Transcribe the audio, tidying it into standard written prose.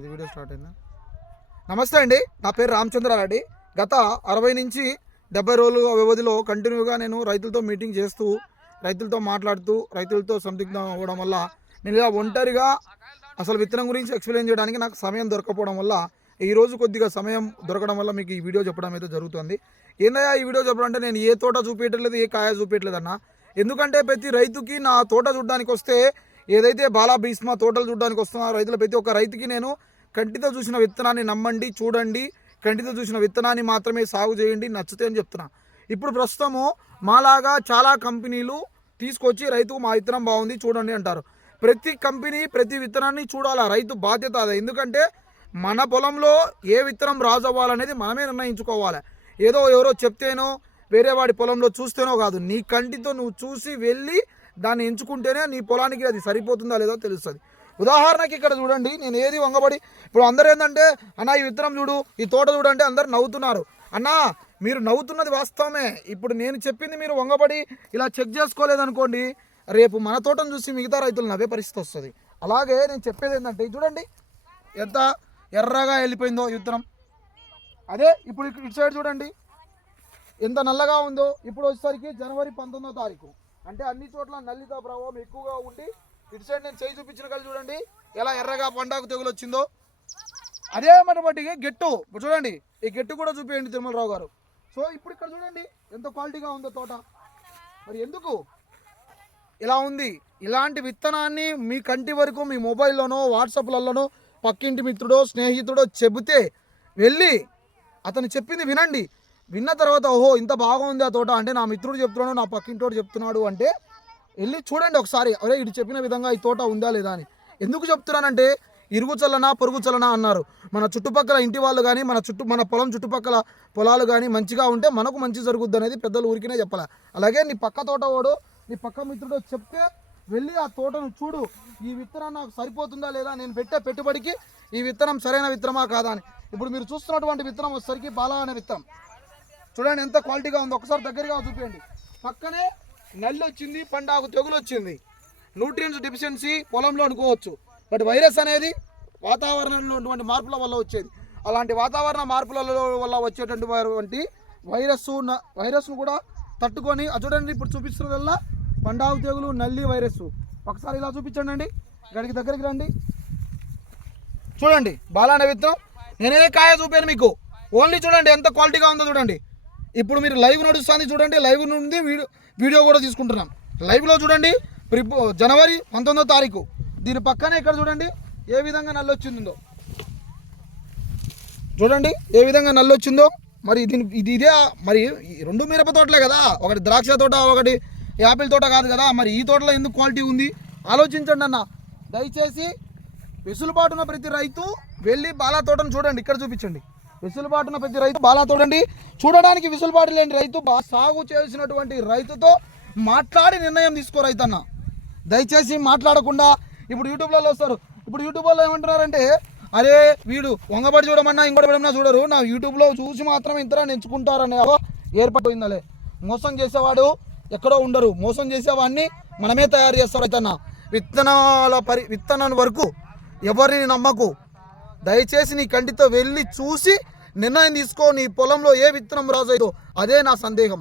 ఇది video start అయిందా? నమస్తే అండి, నా పేరు రామచంద్రారెడ్డి. గత 60 నుంచి 70 రోజుల వ్యవధిలో కంటిన్యూగా నేను రైతులతో మీటింగ్ చేస్తూ, రైతులతో మాట్లాడుతూ, రైతులతో సందిగ్ధం అవ్వడం వల్ల నేను ఇలా ఒంటరిగా అసలు విత్తనం గురించి ఎక్స్ప్లెయిన్ చేయడానికి నాకు సమయం దొరకపోవడం వల్ల ఈరోజు కొద్దిగా సమయం దొరకడం వల్ల మీకు ఈ వీడియో చెప్పడం అయితే జరుగుతుంది. ఏందయ్యా ఈ వీడియో చెప్పడం అంటే, నేను ఏ తోట చూపించట్లేదు, ఏ కాయ చూపించట్లేదు అన్న. ఎందుకంటే ప్రతి రైతుకి నా తోట చూడడానికి వస్తే, ఏదైతే బాలా భీష్మ తోటలు చూడడానికి వస్తున్న రైతుల ప్రతి ఒక్క రైతుకి నేను కంటితో చూసిన విత్తనాన్ని నమ్మండి, చూడండి, కంటితో చూసిన విత్తనాన్ని మాత్రమే సాగు చేయండి, నచ్చితే అని చెప్తున్నా. ఇప్పుడు ప్రస్తుతము మాలాగా చాలా కంపెనీలు తీసుకొచ్చి రైతుకు మా విత్తనం బాగుంది చూడండి అంటారు. ప్రతి కంపెనీ ప్రతి విత్తనాన్ని చూడాలా, రైతు బాధ్యత అదే. ఎందుకంటే మన పొలంలో ఏ విత్తనం రాజు అవ్వాలనేది మనమే నిర్ణయించుకోవాలి. ఏదో ఎవరో చెప్తేనో వేరే వాడి పొలంలో చూస్తేనో కాదు, నీ కంటితో నువ్వు చూసి వెళ్ళి దాన్ని ఎంచుకుంటేనే నీ పొలానికి అది సరిపోతుందా లేదో తెలుస్తుంది. ఉదాహరణకి ఇక్కడ చూడండి, నేను ఏది వంగబడి ఇప్పుడు అందరూ ఏంటంటే, అన్న ఈ విత్తనం చూడు, ఈ తోట చూడంటే అందరు నవ్వుతున్నారు. అన్నా మీరు నవ్వుతున్నది వాస్తవమే. ఇప్పుడు నేను చెప్పింది మీరు వంగబడి ఇలా చెక్ చేసుకోలేదనుకోండి, రేపు మన తోటను చూసి మిగతా రైతులు నవ్వే పరిస్థితి వస్తుంది. అలాగే నేను చెప్పేది ఏంటంటే, చూడండి ఎంత ఎర్రగా వెళ్ళిపోయిందో విత్తనం. అదే ఇప్పుడు ఇటు సైడ్ చూడండి ఎంత నల్లగా ఉందో. ఇప్పుడు వచ్చేసరికి జనవరి 19వ తారీఖు, అంటే అన్ని చోట్ల నల్లిత ప్రభావం ఎక్కువగా ఉండి, ఇటు సైడ్ నేను చేయి చూపించిన కలిసి చూడండి ఎలా ఎర్రగా పండాకు తెగులు వచ్చిందో. అదే మటుబట్టిగా గెట్టు చూడండి, ఈ గెట్టు కూడా చూపించండి తిరుమలరావు గారు. సో ఇప్పుడు ఇక్కడ చూడండి ఎంత క్వాలిటీగా ఉందో తోట. మరి ఎందుకు ఇలా ఉంది? ఇలాంటి విత్తనాన్ని మీ కంటి వరకు మీ మొబైల్లోనో వాట్సాప్లలోనో పక్కింటి మిత్రుడో స్నేహితుడో చెబితే వెళ్ళి అతను చెప్పింది వినండి. విన్న తర్వాత ఓహో ఇంత బాగుంది ఆ తోట, అంటే నా మిత్రుడు చెప్తున్నాడు, నా పక్కింటోడు చెప్తున్నాడు అంటే వెళ్ళి చూడండి ఒకసారి, అరే ఇటు చెప్పిన విధంగా ఈ తోట ఉందా లేదా అని. ఎందుకు చెప్తున్నానంటే, ఇరుగు చల్లనా పొరుగు చల్లనా అన్నారు. మన చుట్టుపక్కల ఇంటి వాళ్ళు కానీ మన పొలం చుట్టుపక్కల పొలాలు కానీ మంచిగా ఉంటే మనకు మంచి జరుగుద్ది అనేది పెద్దలు ఊరికినే చెప్పాలి. అలాగే నీ పక్క తోట వాడు, నీ పక్క మిత్రుడు చెప్తే వెళ్ళి ఆ తోటను చూడు, ఈ విత్తనం నాకు సరిపోతుందా లేదా, నేను పెట్టే పెట్టుబడికి ఈ విత్తనం సరైన విత్తనమా కాదా అని. ఇప్పుడు మీరు చూస్తున్నటువంటి విత్తనం వచ్చేసరికి బాలా అనే విత్తనం. చూడండి ఎంత క్వాలిటీగా ఉందో, ఒకసారి దగ్గరగా చూపించండి. పక్కనే నల్లి వచ్చింది, పండాకు తెగులు వచ్చింది, న్యూట్రియన్స్ డెఫిషియన్సీ పొలంలో అనుకోవచ్చు. బట్ వైరస్ అనేది వాతావరణంలో ఉన్నటువంటి మార్పుల వల్ల వచ్చేది. అలాంటి వాతావరణ మార్పుల వల్ల వచ్చేటటువంటి వైరస్ను కూడా తట్టుకొని చూడండి ఇప్పుడు చూపిస్తున్నదల్లా పండాకు తెగులు, నల్లి, వైరస్. ఒకసారి ఇలా చూపించండి అండి, ఇక్కడికి దగ్గరికి రండి. చూడండి బాలా అనే విత్తనం. నేనే కాయ చూపాను మీకు, ఓన్లీ చూడండి ఎంత క్వాలిటీగా ఉందో చూడండి. ఇప్పుడు మీరు లైవ్ నడుస్తుంది చూడండి, లైవ్ నుండి వీడియో కూడా తీసుకుంటున్నాం. లైవ్లో చూడండి జనవరి 19వ తారీఖు. దీని పక్కనే ఇక్కడ చూడండి ఏ విధంగా నల్లి వచ్చిందో, చూడండి ఏ విధంగా నల్లి వచ్చిందో. మరి ఇదే మరి రెండు మిరప తోటలే కదా, ఒకటి ద్రాక్ష తోట ఒకటి యాపిల్ తోట కాదు కదా. మరి ఈ తోటలో ఎందుకు క్వాలిటీ ఉంది ఆలోచించండి అన్న. దయచేసి వెసులుబాటున ప్రతి రైతు వెళ్ళి బాలా తోటను చూడండి, ఇక్కడ చూపించండి. వెసులుబాటున ప్రతి రైతు బాలా తోడండి. చూడడానికి వెసులుబాటు లేని రైతు సాగు చేసినటువంటి రైతుతో మాట్లాడి నిర్ణయం తీసుకో రైతన్న. దయచేసి మాట్లాడకుండా ఇప్పుడు యూట్యూబ్లలో వస్తారు. ఇప్పుడు యూట్యూబ్లో ఏమంటున్నారంటే, అరే వీడు వంగబడి చూడమన్నా ఇంకోటి పెడమన్నా చూడరు, నా యూట్యూబ్లో చూసి మాత్రం ఇంతరా ఎంచుకుంటారనే ఏర్పడిపోయిందలే. మోసం చేసేవాడు ఎక్కడో ఉండరు, మోసం చేసేవాడిని మనమే తయారు చేస్తారు రైతన్న. విత్తనం వరకు ఎవరిని నమ్మకు. దయచేసి నీ కంటితో వెళ్ళి చూసి నిర్ణయం తీసుకో, నీ పొలంలో ఏ విత్తనం రాజైతో. అదే నా సందేహం.